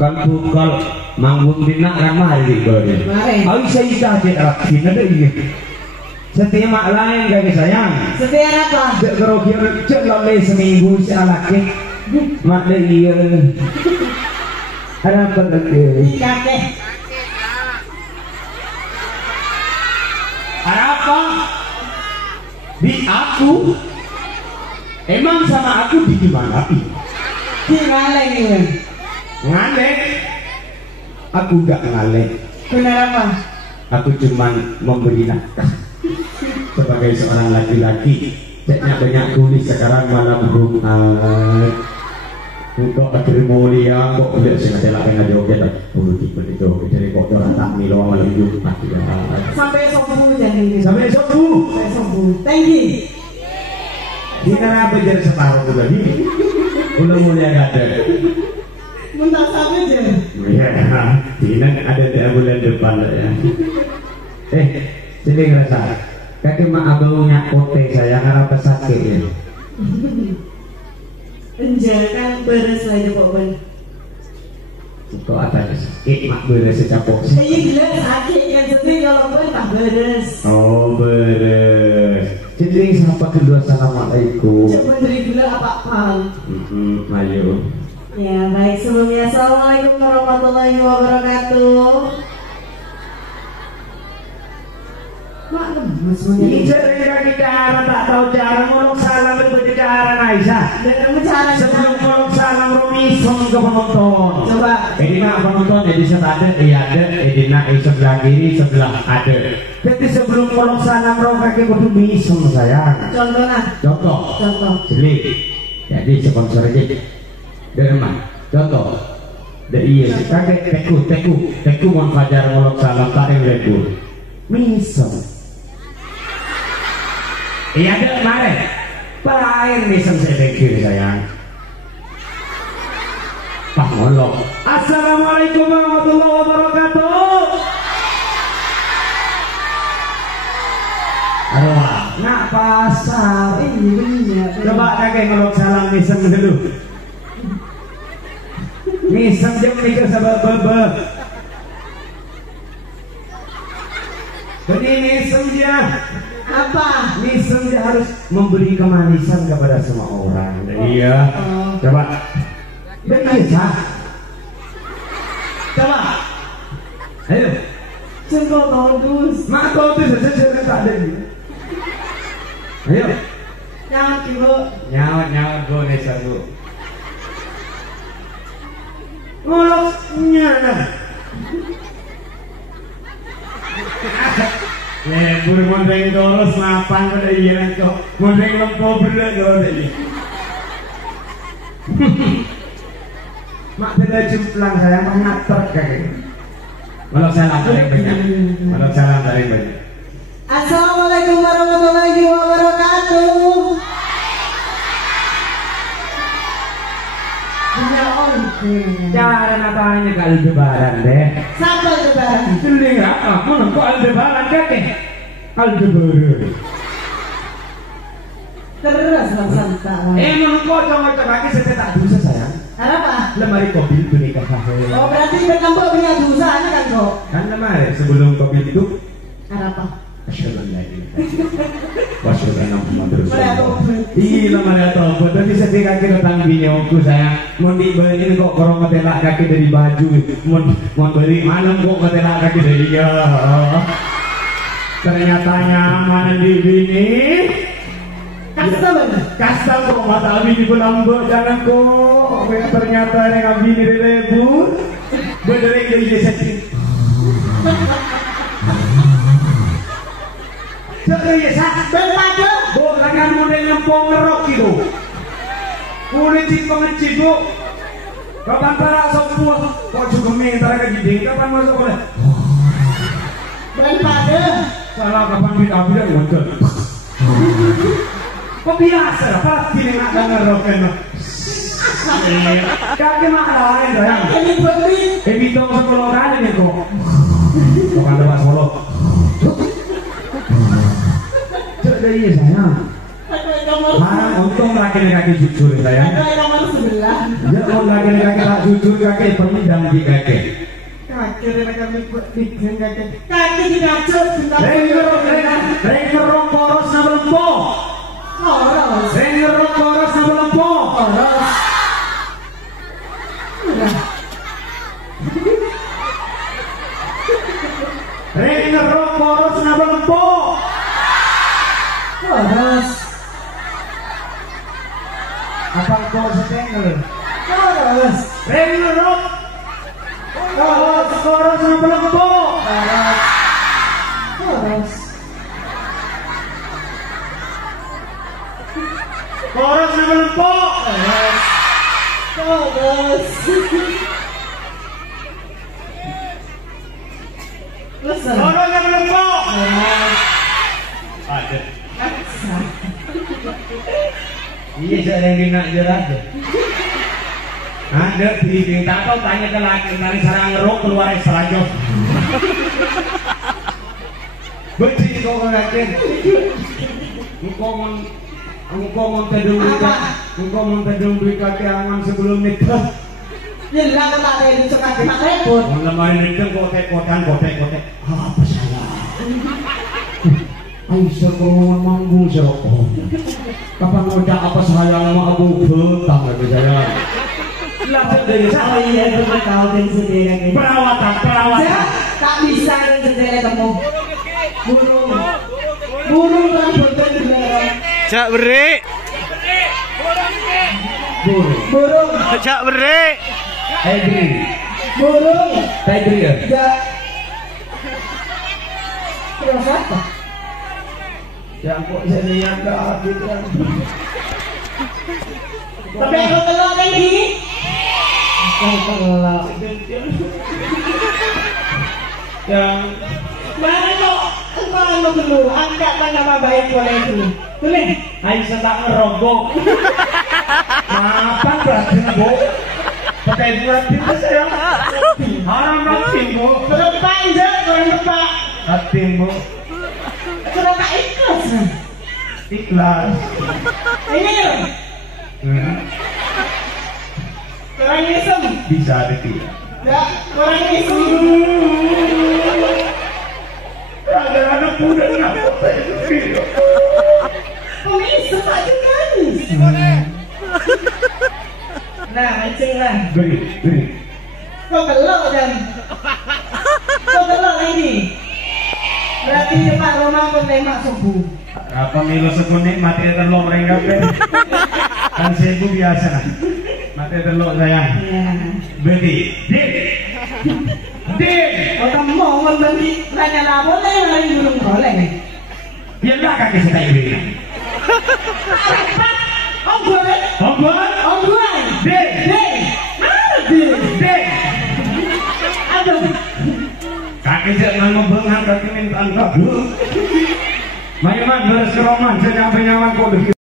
Bukal manggung dina ramah di gore. Awi saya cek rakin ada ini. Setia mak lain kaki sayang. Setia apa? Cek kerogi cek lole seminggu si alake. Mak deh iya. Ada apa lagi? Kakek. Ada apa? Di aku. Emang sama aku di gimana? Di ngaleng ini. Ngaleng? Aku gak ngaleng. Benar apa? Aku cuman memberi nafkah sebagai seorang laki-laki. Ceknya banyak kulis sekarang malam Jumat. Engkau akhir mulia kok udah sengaja lah pengen joget. Tipe itu dari kotor tak milo malam Jumat ya. Sampai subuh jadi. Sampai subuh. Sampai subuh. Thank you. Kita apa jadi separuh tuh lagi? Udah mulia gak ada. Muntah sampai aja. Ya, Dina ada di bulan depan lah ya. Sini ngerasa. Kaki mak abangnya kote saya harap sakit ya. Enggak kan beres lagi kok ben. Kok ada sakit mak beres secapok sih. Iya jelas sakit kan jadi kalau ben tak beres. Oh beres. Jadi siapa kedua assalamualaikum. Coba dari dulu apa-apa. Ayo. Ya baik sebelumnya assalamualaikum warahmatullahi wabarakatuh. Mak lemes Ijazah kita tak tahu cara ngomong salam berbicara Aisyah. Sebelum ngomong salam Romisong ke penonton. Coba. Ini nak penonton jadi ada, ada. Ini nak sebelah kiri sebelah ada. Jadi sebelum ngomong salam roh kaki kudu misong sayang. Contoh nah. Contoh. Jadi sponsor aja. Dari mana? Contoh. Dari iya sih kakek teku mau fajar ngolok salam tak yang lebur. Misong. Iya ada kemarin. Paling misong saya pikir sayang. Pak ngolok. Assalamualaikum warahmatullahi wabarakatuh. Aduh, nak pasar. Iya. Coba kakek ngolok salam misong dulu. Misong jam mikir sabar bebe. Ini misong dia. Apa? Misong dia harus memberi kemanisan kepada semua orang. Iya. Coba. Bisa. Coba. Ayo. Cengkok bagus. Mak kau tu saja tak ada. Ayo. Nyawat ibu. Nyawat go nesa go. Ngoloknya. Buru mondeng doros mapan pada iya nanti. Mondeng lempau bener doros ini. Mak tidak jemplang saya mengatur kakek. Walau salam dari banyak. Assalamualaikum warahmatullahi wabarakatuh. Cara natanya ke Aldebaran deh. Siapa Aldebaran? Suling apa? Mana kok Aldebaran kakek? Aldebaran. Terus santai. Emang kok cowok kaki setetak dosa sayang? Apa? Lemari kopi boneka kafe. Oh berarti bertambah punya dosa kan kok? Kan lemari sebelum kopi itu. Apa? Asyhadu an la ilaha illallah wa asyhadu anna Muhammadar Rasulullah. Iya lemari atau tapi sedih kaki datang binyoku sayang. Mau dibeliin kok korong ngetelak kaki dari baju. Mau beli malam kok ngetelak kaki dari ya. Ternyata nyaman di bini. Kasar kok mata abis di Belambok jangan kok. Ternyata yang abis di lebur. Berdiri ke ide sakit. Serius sakit berpada. Bukan mulai ngempong ngerok gitu. Mulai cipong bu. Kapan para sepuh kok juga minta ke gede. Kapan masuk boleh? Berpada. Salah kapan abis dan muncul. Kok biasa lah, pasti nih nak ngeroken. Kaki makan lain sayang. Ini beli. Bitong 10 kali nih kok. Bukan tempat Solo. Cek deh iya sayang. Untung lah kaki jujur sayang. Ada nomor 9. Ya mau lagi tak jujur kaki pemendam di kaki. Kaki kaki bikin kaki dikacau sudah. Rengerok poros na belempo. Poros. Rengerok poros na belempo. Poros. Rengerok poros na belempo. Poros. Apa kau setengah? Poros. Rengerok poros na belempo. Poros. Poros na belempo. Poros. Listen. Poros na belempo. Ada. Iya saya yang nak jelas. Ada di tak tahu tanya ke laki dari sarang ngerok keluar serajos. Betul kau ngelakuin. Engkau mau tedung duit kaki aman sebelum nikah. Yelah kau tak ada di kaki tak repot. Lemari nikah kotek-kotan. Apa salah? Aisyah kau manggung serokok. Kapan ngocak apa sayang mau abu betang lagi saya. Lapor dari saya iya itu kau dan sendiri. Perawatan. Tak bisa dan sendiri kamu. Burung kan betul benar. Jak berik. Burung. Jak berik. Edri. Burung. Edri ya. Jak. Terus apa? Yang kok saya lihat ke habis kan. Tapi aku telur lagi. Aku telur. Yang Mana kok? Mana dulu? Angkat nama baik boleh dulu. Boleh. Aisyah tak ngerogok. Maafkan berarti bu. Pakai berarti saya. Haram berarti bu. Berapa aja? Berapa? Hati bu. Berapa ikhlas? Ikhlas. Ini. Orang Islam. Bisa ada tidak? Ya, orang Islam. Anak-anak muda kenapa itu video? Pemisah Pak Junanis. Nah, mancing lah. Beri. Kau belok dan kau belok ini. Berarti depan rumah kau tembak subuh. Apa milo sekunik mati telur mereka kan sebu biasa. Mati telur sayang. Ya. Beri. Din. Kau tak mau membeli banyak lah boleh lagi burung boleh. Yalah kaki saya ini. Om buat. Om buat. Din. Aduh. Kaki jangan membengang kaki minta angkat. Mayu man beres keroman saya nyaman kok